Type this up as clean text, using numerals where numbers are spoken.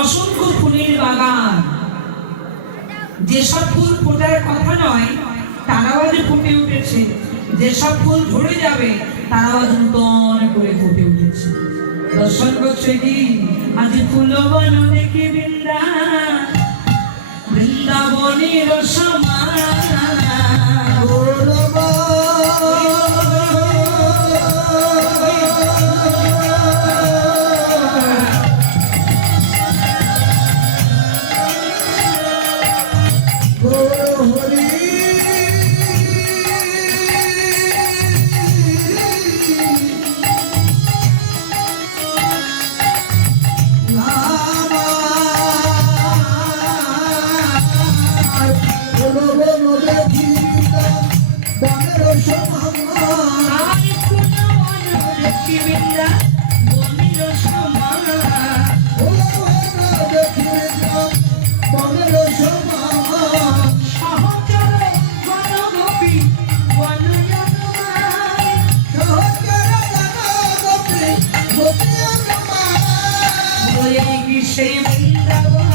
অসংখ্য ফুলের বাগান, যেসব ফুল ফোটার কথা নয় তারাও আজ ফুটে উঠেছে, যেসব ফুল ঝরে যাবে তারাও আজ নূতন করে ফুটে উঠেছে। দর্শন করছে কি আজ ফুলবন দেখি বৃন্দাবনের সমান। সেই বৃন্দাবন